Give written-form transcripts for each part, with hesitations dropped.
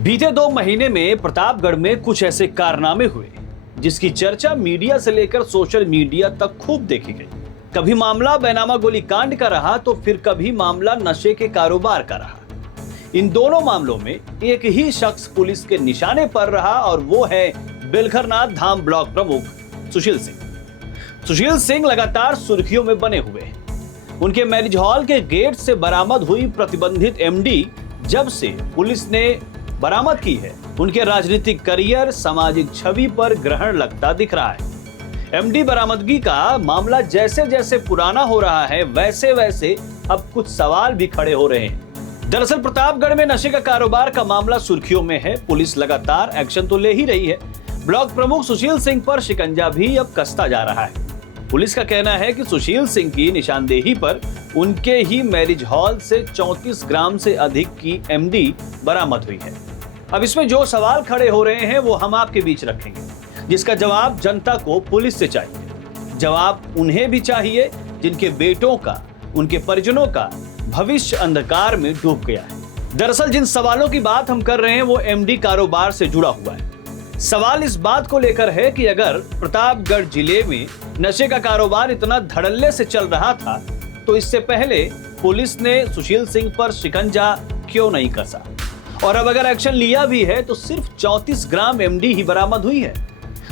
बीते 2 महीने में प्रतापगढ़ में कुछ ऐसे कारनामे हुए जिसकी चर्चा मीडिया से लेकर सोशल मीडिया तक खूब देखी गई। कभी मामला बैनामा गोलीकांड का रहा तो फिर कभी मामला नशे के कारोबार का रहा। इन दोनों मामलों में एक ही शख्स पुलिस के निशाने पर रहा और वो है बेलखरनाथ धाम ब्लॉक प्रमुख सुशील सिंह। सुशील सिंह लगातार सुर्खियों में बने हुए हैं। उनके मैरिज हॉल के गेट से बरामद हुई प्रतिबंधित एमडी जब से पुलिस ने बरामद की है, उनके राजनीतिक करियर, सामाजिक छवि पर ग्रहण लगता दिख रहा है। एमडी बरामदगी का मामला जैसे जैसे पुराना हो रहा है वैसे वैसे अब कुछ सवाल भी खड़े हो रहे हैं। दरअसल प्रतापगढ़ में नशे का कारोबार का मामला सुर्खियों में है। पुलिस लगातार एक्शन तो ले ही रही है। ब्लॉक प्रमुख सुशील सिंह पर शिकंजा भी अब कसता जा रहा है। पुलिस का कहना है कि सुशील सिंह की निशानदेही पर उनके ही मैरिज हॉल से 34 ग्राम से अधिक की एमडी बरामद हुई है। अब इसमें जो सवाल खड़े हो रहे हैं वो हम आपके बीच रखेंगे, जिसका जवाब जनता को पुलिस से चाहिए। जवाब उन्हें भी चाहिए जिनके बेटों का, उनके परिजनों का भविष्य अंधकार में डूब गया है। दरअसल जिन सवालों की बात हम कर रहे हैं वो एमडी कारोबार से जुड़ा हुआ है। सवाल इस बात को लेकर है कि अगर प्रतापगढ़ जिले में नशे का कारोबार इतना धड़ल्ले से चल रहा था तो इससे पहले पुलिस ने सुशील सिंह पर शिकंजा क्यों नहीं कसा, और अब अगर एक्शन लिया भी है तो सिर्फ 34 ग्राम एमडी ही बरामद हुई है।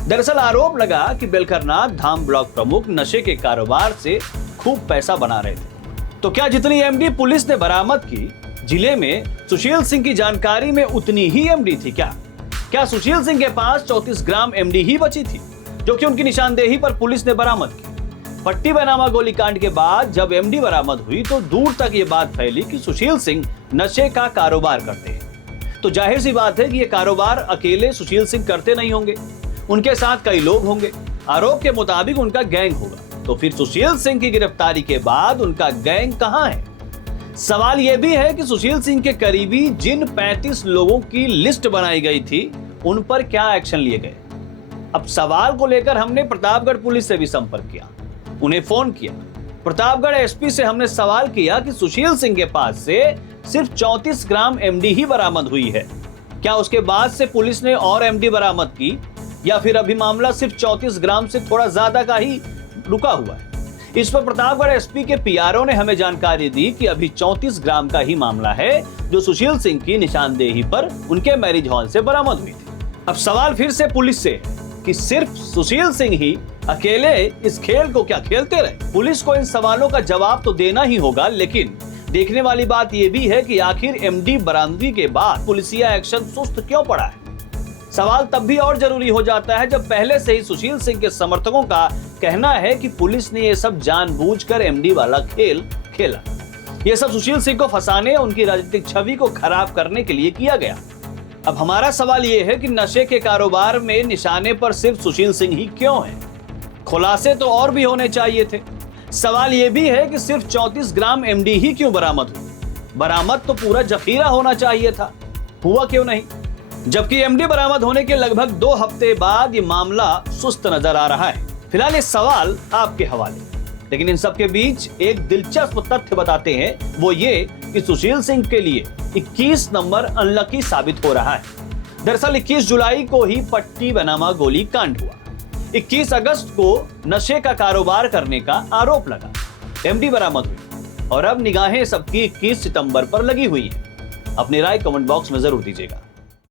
दरअसल आरोप लगा कि बेलखरनाथ धाम ब्लॉक प्रमुख नशे के कारोबार से खूब पैसा बना रहे थे। तो क्या जितनी एमडी पुलिस ने बरामद की, जिले में सुशील सिंह की जानकारी में उतनी ही एमडी थी क्या सुशील सिंह के पास 34 ग्राम एमडी ही बची थी जो कि उनकी निशानदेही पर पुलिस ने बरामद की? पट्टी बैनामा गोलीकांड के बाद जब एमडी बरामद हुई तो दूर तक ये बात फैली कि सुशील सिंह नशे का कारोबार करते हैं। तो जाहिर सी बात है कि ये कारोबार अकेले सुशील सिंह करते नहीं होंगे, उनके साथ कई लोग होंगे। आरोप के मुताबिक उनका गैंग होगा। तो फिर सुशील सिंह की गिरफ्तारी के बाद उनका गैंग कहां है? सवाल यह भी है कि सुशील सिंह के करीबी जिन 35 लोगों की लिस्ट बनाई गई थी उन पर क्या एक्शन लिए गए? अब सवाल को लेकर हमने प्रतापगढ़ पुलिस से भी संपर्क किया, उन्हें फोन किया। प्रतापगढ़ एसपी से हमने सवाल किया कि सुशील सिंह के पास से सिर्फ 34 ग्राम एमडी ही बरामद हुई है, क्या उसके बाद से पुलिस ने और एमडी बरामद की या फिर अभी मामला सिर्फ 34 ग्राम से थोड़ा ज्यादा का ही रुका हुआ है? इस पर प्रतापगढ़ एसपी के पीआरओ ने हमें जानकारी दी कि अभी 34 ग्राम का ही मामला है जो सुशील सिंह की निशानदेही पर उनके मैरिज हॉल से बरामद हुई थी। अब सवाल फिर से पुलिस से कि सिर्फ सुशील सिंह ही अकेले इस खेल को क्या खेलते रहे? पुलिस को इन सवालों का जवाब तो देना ही होगा, लेकिन देखने वाली बात यह भी है कि आखिर एमडी बरामदगी के बाद पुलिसिया एक्शन सुस्त क्यों पड़ा है? सवाल तब भी और जरूरी हो जाता है जब पहले से ही सुशील सिंह के समर्थकों का कहना है कि पुलिस ने यह सब जानबूझकर एमडी वाला खेल खेला। यह सब सुशील सिंह को फंसाने, उनकी राजनीतिक छवि को खराब करने के लिए किया गया। अब हमारा सवाल यह है कि नशे के कारोबार में निशाने पर सिर्फ सुशील सिंह ही क्यों है? खुलासे तो और भी होने चाहिए थे। सवाल यह भी है कि सिर्फ 34 ग्राम एमडी ही क्यों बरामद हुई? बरामद तो पूरा जखीरा होना चाहिए था, हुआ क्यों नहीं? जबकि एमडी बरामद होने के लगभग 2 हफ्ते बाद ये मामला सुस्त नजर आ रहा है। फिलहाल ये सवाल आपके हवाले, लेकिन इन सब के बीच एक दिलचस्प तथ्य बताते हैं, वो ये कि सुशील सिंह के लिए 21 नंबर अनलकी साबित हो रहा है। दरअसल 21 जुलाई को ही पट्टी बैनामा गोली कांड हुआ। 21 अगस्त को नशे का कारोबार करने का आरोप लगा, एमडी बरामद हुई और अब निगाहें सबकी 21 सितंबर पर लगी हुई है। अपनी राय कमेंट बॉक्स में जरूर दीजिएगा।